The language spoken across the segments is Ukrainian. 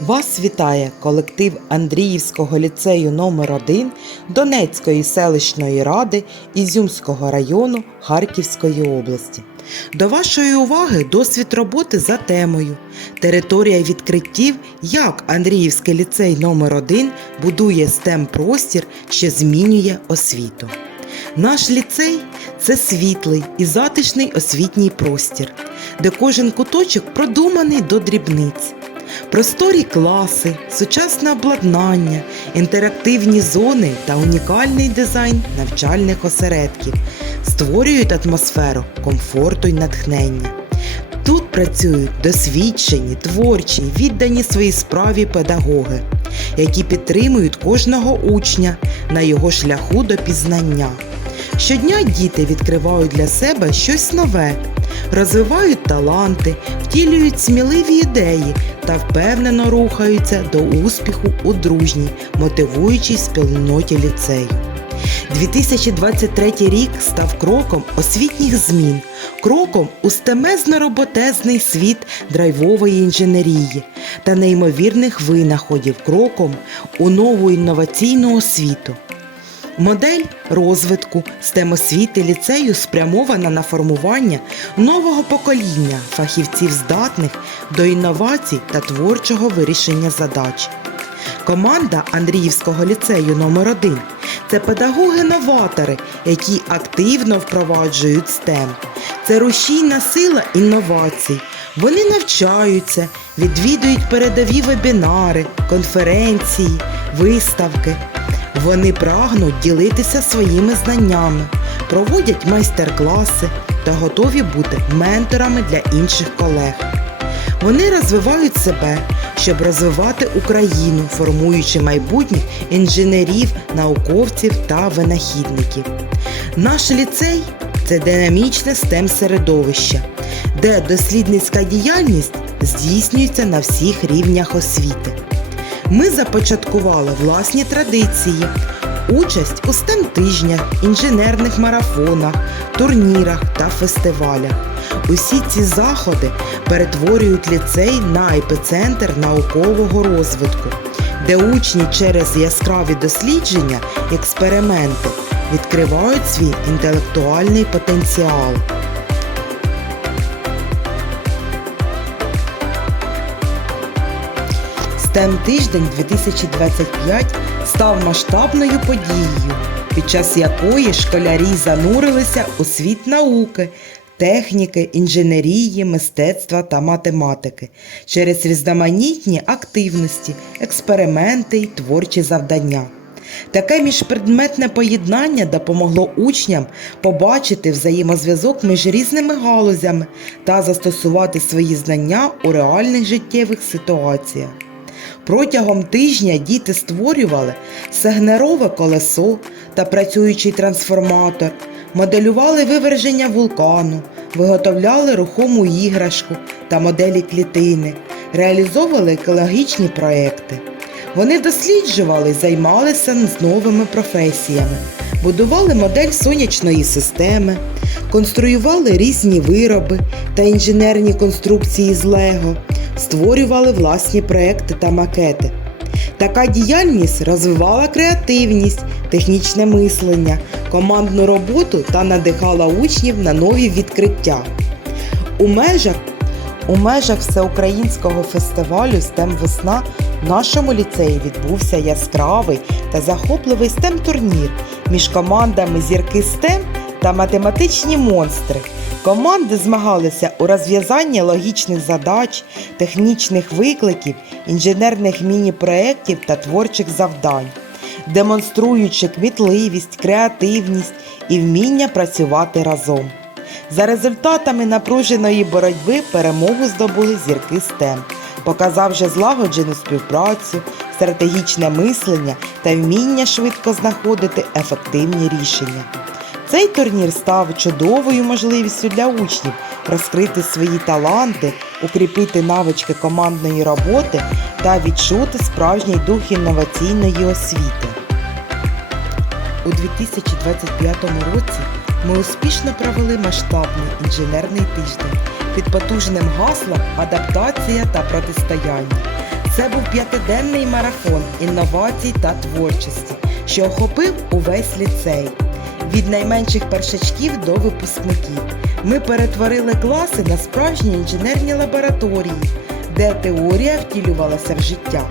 Вас вітає колектив Андріївського ліцею номер 1 Донецької селищної ради Ізюмського району Харківської області. До вашої уваги досвід роботи за темою Територія відкриттів, як Андріївський ліцей номер 1 будує STEM простір, що змінює освіту. Наш ліцей це світлий і затишний освітній простір, де кожен куточок продуманий до дрібниць. Просторі класи, сучасне обладнання, інтерактивні зони та унікальний дизайн навчальних осередків створюють атмосферу комфорту й натхнення. Тут працюють досвідчені, творчі, віддані своїй справі педагоги, які підтримують кожного учня на його шляху до пізнання. Щодня діти відкривають для себе щось нове, розвивають таланти, втілюють сміливі ідеї та впевнено рухаються до успіху у дружній, мотивуючій спільноті ліцею. 2023 рік став кроком освітніх змін, кроком у стемезно-роботезний світ драйвової інженерії та неймовірних винаходів, кроком у нову інноваційну освіту. Модель розвитку STEM освіти ліцею спрямована на формування нового покоління фахівців здатних до інновацій та творчого вирішення задач. Команда Андріївського ліцею номер 1 це педагоги-новатори, які активно впроваджують STEM. Це рушійна сила інновацій. Вони навчаються, відвідують передові вебінари, конференції, виставки. Вони прагнуть ділитися своїми знаннями, проводять майстер-класи та готові бути менторами для інших колег. Вони розвивають себе, щоб розвивати Україну, формуючи майбутніх інженерів, науковців та винахідників. Наш ліцей це динамічне STEM середовище, де дослідницька діяльність здійснюється на всіх рівнях освіти. Ми започаткували власні традиції, участь у STEM тижнях, інженерних марафонах, турнірах та фестивалях. Усі ці заходи перетворюють ліцей на епіцентр наукового розвитку, де учні через яскраві дослідження, експерименти відкривають свій інтелектуальний потенціал. STEM тиждень 2025 став масштабною подією, під час якої школярі занурилися у світ науки, техніки, інженерії, мистецтва та математики через різноманітні активності, експерименти й творчі завдання. Таке міжпредметне поєднання допомогло учням побачити взаємозв'язок між різними галузями та застосувати свої знання у реальних життєвих ситуаціях. Протягом тижня діти створювали сегнерове колесо та працюючий трансформатор, моделювали виверження вулкану, виготовляли рухому іграшку та моделі клітини, реалізовували екологічні проекти. Вони досліджували, займалися з новими професіями, будували модель сонячної системи, конструювали різні вироби та інженерні конструкції з Лего, створювали власні проекти та макети. Така діяльність розвивала креативність, технічне мислення, командну роботу та надихала учнів на нові відкриття. У межах у межах всеукраїнського фестивалю STEM Весна в нашому ліцеї відбувся яскравий та захопливий STEM турнір між командами зірки STEM та математичні монстри. Команди змагалися у розв'язанні логічних задач, технічних викликів, інженерних міні-проєктів та творчих завдань, демонструючи кмітливість, креативність і вміння працювати разом. За результатами напруженої боротьби перемогу здобули зірки STEM, показавши злагоджену співпрацю, стратегічне мислення та вміння швидко знаходити ефективні рішення. Цей турнір став чудовою можливістю для учнів розкрити свої таланти, укріпити навички командної роботи та відчути справжній дух інноваційної освіти. У 2025 році ми успішно провели масштабний інженерний тиждень під потужним гаслом адаптація та протистояння. Це був п'ятиденний марафон інновацій та творчості, що охопив увесь ліцей. Від найменших першачків до випускників. Ми перетворили класи на справжні інженерні лабораторії, де теорія втілювалася в життя.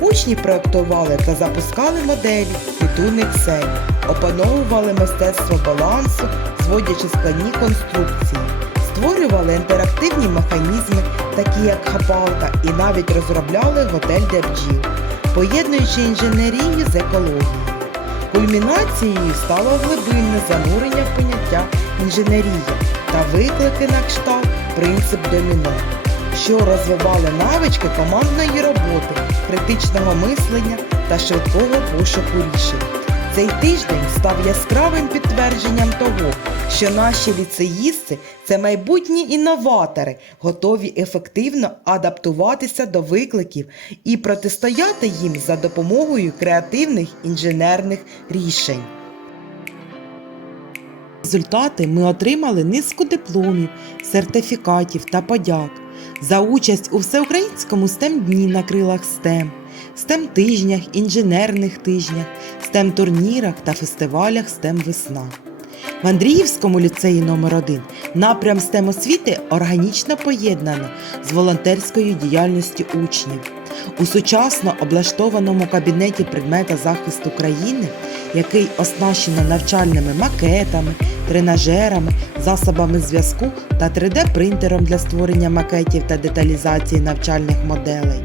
Учні проектували та запускали моделі, Python Excel, опановували мистецтво балансу, зводячи складні конструкції, створювали інтерактивні механізми, такі як хапалка, і навіть розробляли готель для бджіл, поєднуючи інженерію з екологією. Кульмінацією стало глибинне занурення в поняття інженерії та виклики на кшталт принцип доміно, що розвивали навички командної роботи, критичного мислення та швидкого пошуку рішень. Цей тиждень став яскравим підтвердженням того, що наші ліцеїсти це майбутні інноватори, готові ефективно адаптуватися до викликів і протистояти їм за допомогою креативних інженерних рішень. Результати ми отримали низку дипломів, сертифікатів та подяк за участь у всеукраїнському STEM дні на крилах STEM, STEM тижнях, інженерних тижнях, STEM турнірах та фестивалях STEM весна. В Андріївському ліцеї номер 1 напрям STEM освіти органічно поєднано з волонтерською діяльністю учнів. У сучасно облаштованому кабінеті предмета захисту країни, який оснащено навчальними макетами, тренажерами, засобами зв'язку та 3D-принтером для створення макетів та деталізації навчальних моделей,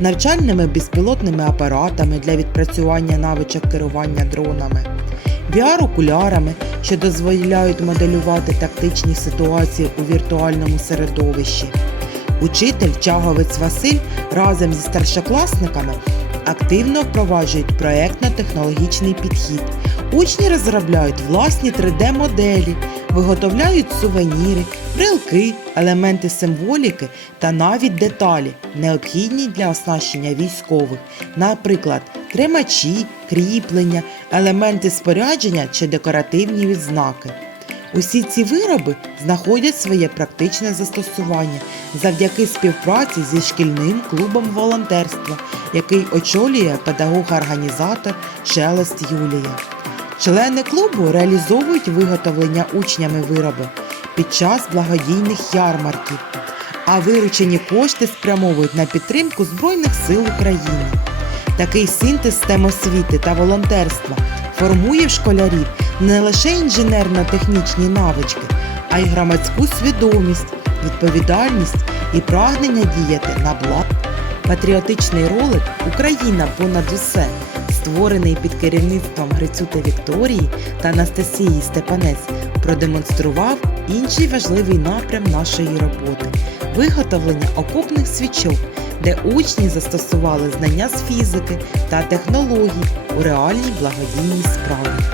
навчальними безпілотними апаратами для відпрацювання навичок керування дронами, VR-окулярами, що дозволяють моделювати тактичні ситуації у віртуальному середовищі. Учитель Чаговець Василь разом зі старшокласниками активно впроваджують проєктно-технологічний підхід. Учні розробляють власні 3D-моделі, виготовляють сувеніри, брелки, елементи символіки та навіть деталі, необхідні для оснащення військових, наприклад, тримачі, кріплення, елементи спорядження чи декоративні відзнаки. Усі ці вироби знаходять своє практичне застосування завдяки співпраці зі шкільним клубом волонтерства, який очолює педагог-організатор Шелест Юлія. Члени клубу реалізовують виготовлення учнями вироби під час благодійних ярмарків, а виручені кошти спрямовують на підтримку Збройних сил України. Такий синтез тем освіти та волонтерства формує в школярів не лише інженерно-технічні навички, а й громадську свідомість, відповідальність і прагнення діяти на благо. Патріотичний ролик Україна понад усе, створений під керівництвом Грицюти Вікторії та Анастасії Степанець, продемонстрував інший важливий напрям нашої роботи виготовлення окопних свічок, де учні застосували знання з фізики та технологій у реальній благодійній справі.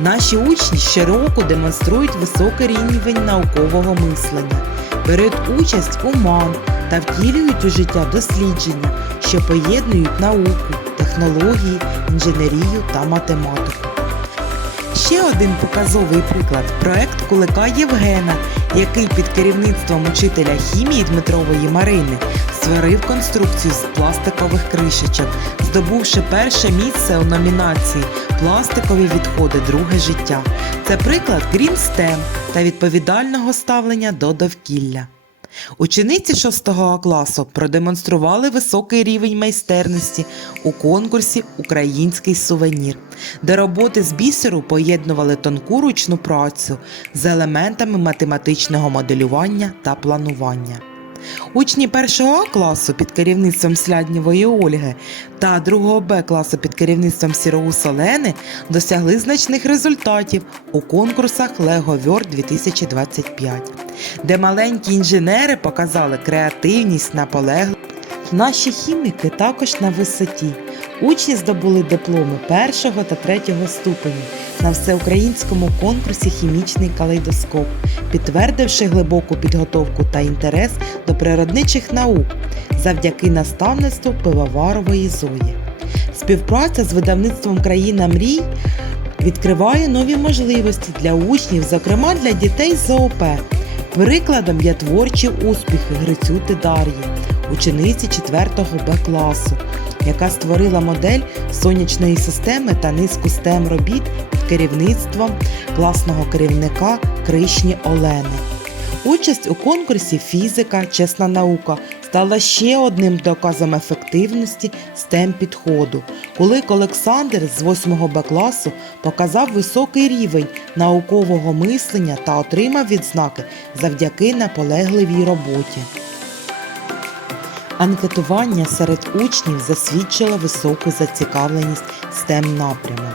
Наші учні щороку демонструють високий рівень наукового мислення, беруть участь у МАН та втілюють у життя дослідження, що поєднують науку, технології, інженерію та математику. Ще один показовий приклад проект Кулика Євгена, який під керівництвом учителя хімії Дмитрової Марини створив конструкцію з пластикових кришечок, здобувши перше місце у номінації Пластикові відходи друге життя. Це приклад Green та відповідального ставлення до довкілля. Учениці 6 класу продемонстрували високий рівень майстерності у конкурсі Український сувенір, де роботи з бісеру поєднували тонку ручну працю з елементами математичного моделювання та планування. Учні першого класу під керівництвом Сляднєвої Ольги та другого Б класу під керівництвом Сіроус Олени досягли значних результатів у конкурсах Лего Вьор 2025, де маленькі інженери показали креативність наполегливість. Наші хіміки також на висоті. Учні здобули дипломи першого та третього ступенів на всеукраїнському конкурсі Хімічний калейдоскоп, підтвердивши глибоку підготовку та інтерес до природничих наук завдяки наставництву пивоварової зої. Співпраця з видавництвом Країна мрій відкриває нові можливості для учнів, зокрема для дітей з ООП. Прикладом є творчі успіхи Грицюти Дар'ї. учениці 4 Б класу, яка створила модель сонячної системи та низку STEM робіт під керівництвом класного керівника Кришні Олени. Участь у конкурсі Фізика, чесна наука стала ще одним доказом ефективності STEM підходу, коли Олександр з 8 Б класу показав високий рівень наукового мислення та отримав відзнаки завдяки наполегливій роботі. Анкетування серед учнів засвідчило високу зацікавленість STEM напрямом,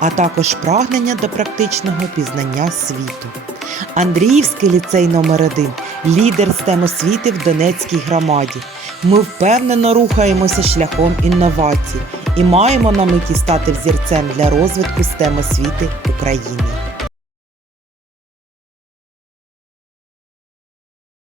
а також прагнення до практичного пізнання світу. Андріївський ліцей номер 1 лідер STEM освіти в Донецькій громаді. Ми впевнено рухаємося шляхом інновацій і маємо на меті стати взірцем для розвитку STEM освіти України.